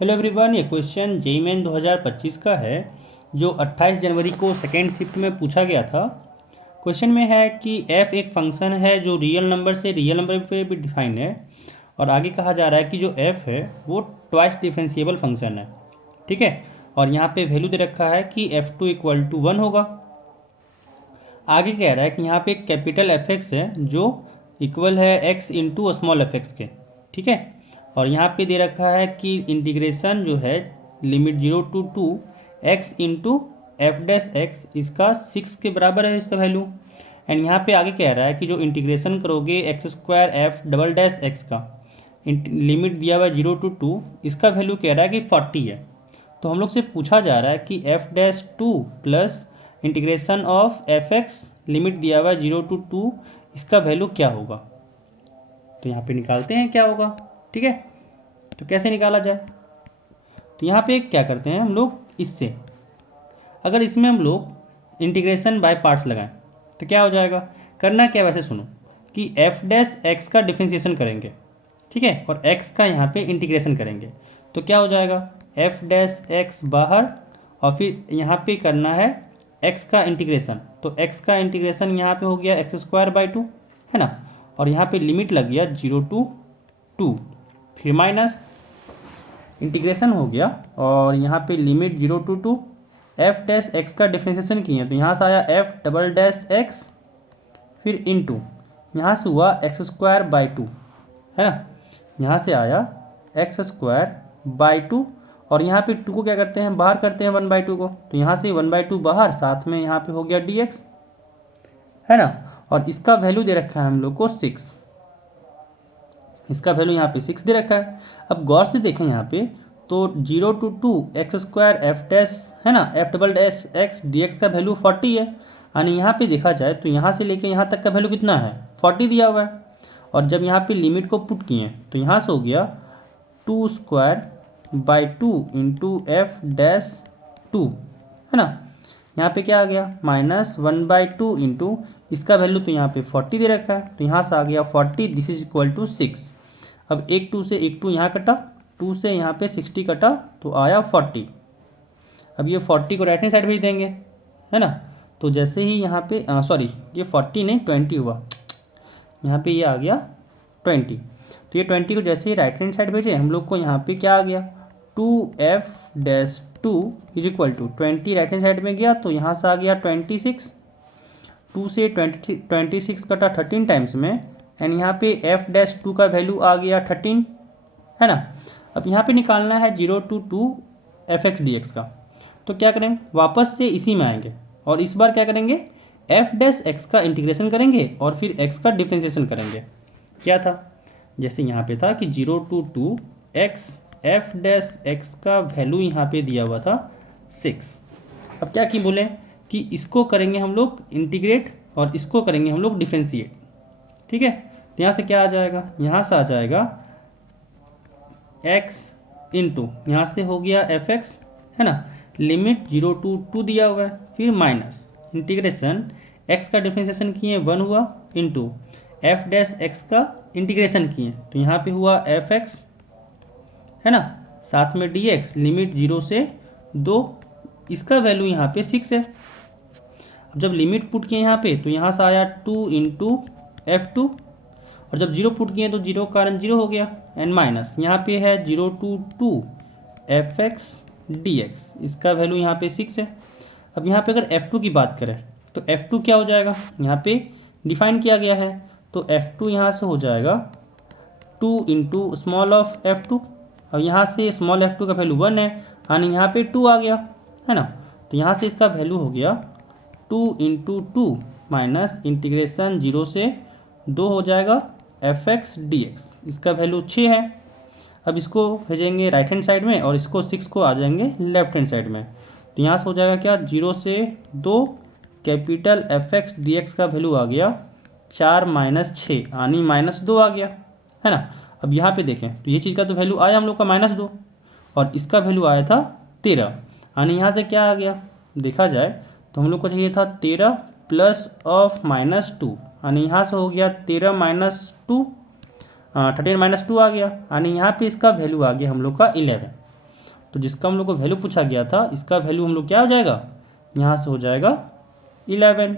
Hello everyone, ये question JEE main 2025 का है जो 28 जनवरी को सेकेंड शिफ्ट में पूछा गया था। क्वेश्चन में है कि f एक फंक्शन है जो रियल नंबर से रियल नंबर पे भी डिफाइन है, और आगे कहा जा रहा है कि जो f है वो ट्वाइस डिफरेंशिएबल फंक्शन है। ठीक है, और यहाँ पे वैल्यू दे रखा है कि f2 इक्वल टू 1 होगा। आगे कह रहा है कि यहाँ पे एक कैपिटल fx है जो इक्वल है x इंटू स्मॉल fx के। ठीक है, और यहाँ पे दे रखा है कि इंटीग्रेशन जो है limit 0 to 2 x into F dash x इसका 6 के बराबर है इसका वैल्यू। एंड यहाँ पे आगे कह रहा है कि जो इंटीग्रेशन करोगे x square F double dash x का लिमिट दिया हुआ है 0 to 2, इसका वैल्यू कह रहा है कि 40 है। तो हम लोग से पूछा जा रहा है कि F dash 2 plus integration of F x limit दिया हुआ है 0 to 2, इसका वैल्यू क्या होगा। तो यहाँ पे निकालते हैं क्या होगा। ठीक है, तो कैसे निकाला जाए। तो यहाँ पे क्या करते हैं हम लोग, इससे अगर इसमें हम लोग इंटीग्रेशन बाय पार्ट्स लगाएं तो क्या हो जाएगा। करना क्या, वैसे सुनो कि एफ डैश एक्स का डिफरेंशिएशन करेंगे, ठीक है, और एक्स का यहाँ पे इंटीग्रेशन करेंगे तो क्या हो जाएगा, एफ डैश एक्स बाहर और फिर यहाँ पे करना है एक्स का इंटीग्रेशन। तो एक्स का इंटीग्रेशन यहाँ पे हो गया एक्स स्क्वायर बाई 2, है ना, और यहाँ पे लिमिट लग गया 0 to 2, फिर माइनस इंटीग्रेशन हो गया और यहाँ पे limit 0 to 2, F dash x का डिफ्रेंशिएशन किए तो यहाँ से आया एफ डबल डैश एक्स, फिर इनटू यहाँ से हुआ एक्स स्क्वायर बाई 2, है ना, यहाँ से आया एक्स स्क्वायर बाई 2, और यहाँ पे 2 को क्या करते हैं, बाहर करते हैं 1/2 को, तो यहाँ से 1/2 बाहर, साथ में यहाँ पे हो गया dx, है ना, और इसका वैल्यू दे रखा है हम लोग को 6। इसका वैल्यू यहाँ पे 6 दे रखा है। अब गौर से देखें यहाँ पे तो 0 to 2 x square F dash, है ना, F double dash x D x का वैल्यू 40 है। यानी यहाँ पे देखा जाए तो यहाँ से लेके यहाँ तक का वैल्यू कितना है, 40 दिया हुआ है। और जब यहाँ पे लिमिट को पुट किए तो यहाँ से हो गया 2 square by 2 into F dash 2, है ना, यहाँ पे क्या आ गया -1/2 इंटू इसका वैल्यू तो यहाँ पे 40 दे रखा है, तो यहाँ से आ गया 40, दिस इज इक्वल टू 6। अब एक 2 से एक 2 यहाँ कटा, 2 से यहाँ पे 60 कटा तो आया 40। अब ये 40 को राइट हैंड साइड भेज देंगे, है ना, तो जैसे ही यहाँ पे सॉरी ये 40 नहीं 20 हुआ, यहाँ पे ये आ गया 20। तो ये 20 को जैसे ही राइट हैंड साइड भेजे हम लोग को यहाँ पे क्या आ गया 2f-2 is equal to 20 right hand side में गया तो यहाँ से आ गया 26, 2 से 26 कटा 13 टाइम्स में, एंड यहाँ पे f-2 का वैल्यू आ गया 13, है ना। अब यहाँ पे निकालना है 0 to 2 fx dx का, तो क्या करेंगे, वापस से इसी में आएंगे और इस बार क्या करेंगे, एफ डैश एक्स का इंटीग्रेशन करेंगे और फिर एक्स का डिफरेंशिएशन करेंगे। क्या था, जैसे यहाँ पे था कि 0 to 2 x F dash x का वैल्यू यहाँ पे दिया हुआ था 6। अब क्या की बोले कि इसको करेंगे हम लोग इंटीग्रेट और इसको करेंगे हम लोग डिफरेंशिएट। ठीक है, तो यहाँ से क्या आ जाएगा, यहाँ से आ जाएगा x इंटू यहाँ से हो गया एफ एक्स, है ना, लिमिट 0 to 2 दिया हुआ है, फिर माइनस इंटीग्रेशन x का डिफरेंशिएशन किए 1 हुआ इंटू एफ डैश एक्स का इंटीग्रेशन किए तो यहाँ पे हुआ एफ एक्स, है ना, साथ में dx लिमिट 0 से 2, इसका वैल्यू यहाँ पे 6 है। अब जब लिमिट पुट किए यहाँ पे तो यहाँ से आया 2 इंटू f2, और जब 0 पुट किए तो 0 का कारण 0 हो गया, एंड माइनस यहाँ पे है 0 to 2 fx dx, इसका वैल्यू यहाँ पे 6 है। अब यहाँ पे अगर f2 की बात करें तो f2 क्या हो जाएगा, यहाँ पे डिफाइन किया गया है तो f2 यहाँ से हो जाएगा 2 इंटू स्मॉल ऑफ f2। अब यहाँ से स्मॉल f2 का वैल्यू 1 है, यानी यहाँ पे 2 आ गया, है ना, तो यहाँ से इसका वैल्यू हो गया 2 इंटू 2 माइनस इंटीग्रेशन 0 से 2 हो जाएगा fx dx, इसका वैल्यू 6 है। अब इसको भेजेंगे राइट हैंड साइड में और इसको 6 को आ जाएंगे लेफ्ट हैंड साइड में, तो यहाँ से हो जाएगा क्या 0 से 2 कैपिटल fx dx का वैल्यू आ गया 4 - 6 यानी -2 आ गया, है ना। अब यहाँ पे देखें तो ये चीज़ का तो वैल्यू आया हम लोग का -2 और इसका वैल्यू आया था 13, यानी यहाँ से क्या आ गया, देखा जाए तो हम लोग को चाहिए था 13 प्लस ऑफ -2, यानी यहाँ से हो गया 13 - 2, 13 - 2 आ गया, यानी यहाँ पे इसका वैल्यू आ गया हम लोग का 11। तो जिसका हम लोग को वैल्यू पूछा गया था इसका वैल्यू हम लोग क्या हो जाएगा, यहाँ से हो जाएगा 11।